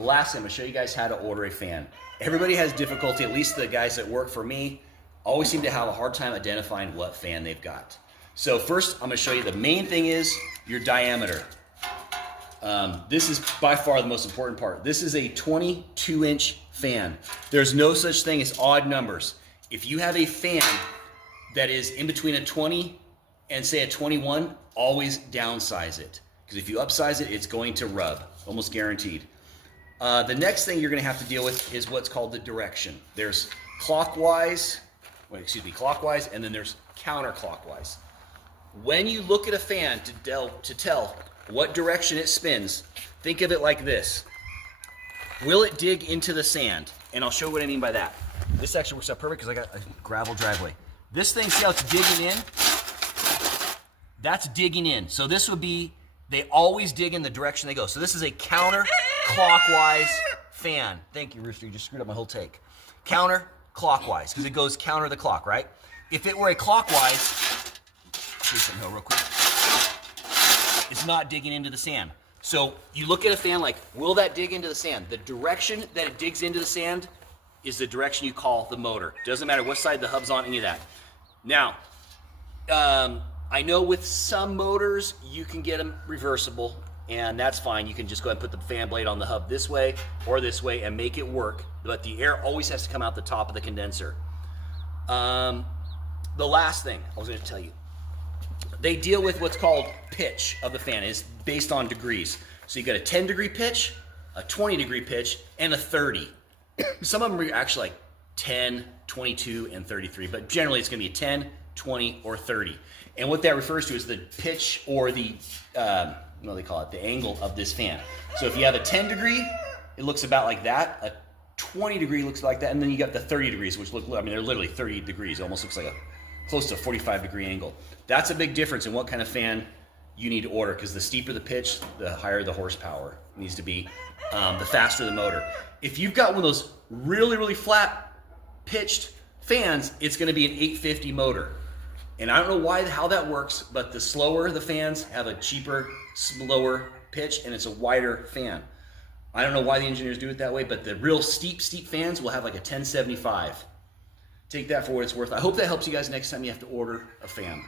last thing, I'm gonna show you guys how to order a fan. Everybody has difficulty, at least the guys that work for me, always seem to have a hard time identifying what fan they've got. So first, I'm gonna show you the main thing is your diameter. This is by far the most important part. This is a 22-inch fan. There's no such thing as odd numbers. If you have a fan that is in between a 20 and say a 21, always downsize it. Because if you upsize it, it's going to rub, almost guaranteed. The next thing you're gonna have to deal with is what's called the direction. There's clockwise, and then there's counterclockwise. When you look at a fan to tell what direction it spins, think of it like this. Will it dig into the sand? And I'll show you what I mean by that. This actually works out perfect because I got a gravel driveway. This thing, see how it's digging in? That's digging in. So this would be, they always dig in the direction they go. So this is a counterclockwise fan. Thank you, Rooster, you just screwed up my whole take. Counterclockwise, because it goes counter the clock, right? If it were a clockwise, do something real quick. It's not digging into the sand. So you look at a fan like, will that dig into the sand? The direction that it digs into the sand is the direction you call the motor. Doesn't matter what side the hub's on, any of that. Now, I know with some motors, you can get them reversible, and that's fine. You can just go ahead and put the fan blade on the hub this way or this way and make it work, but the air always has to come out the top of the condenser. The last thing I was gonna tell you, they deal with what's called pitch of the fan. It's based on degrees. So you got a 10-degree pitch, a 20-degree pitch, and a 30. Some of them are actually like 10, 22, and 33, but generally it's gonna be a 10, 20, or 30. And what that refers to is the pitch or the, what do they call it, the angle of this fan. So if you have a 10-degree, it looks about like that. A 20-degree looks like that, and then you got the 30 degrees, which look, I mean, they're literally 30 degrees. It almost looks like a close to a 45-degree angle. That's a big difference in what kind of fan you need to order, because the steeper the pitch, the higher the horsepower needs to be, the faster the motor. If you've got one of those really, really flat pitched fans, it's gonna be an 850 motor. And I don't know how that works, but the slower the fans have a cheaper, slower pitch, and it's a wider fan. I don't know why the engineers do it that way, but the real steep fans will have like a 1075. Take that for what it's worth. I hope that helps you guys next time you have to order a fan.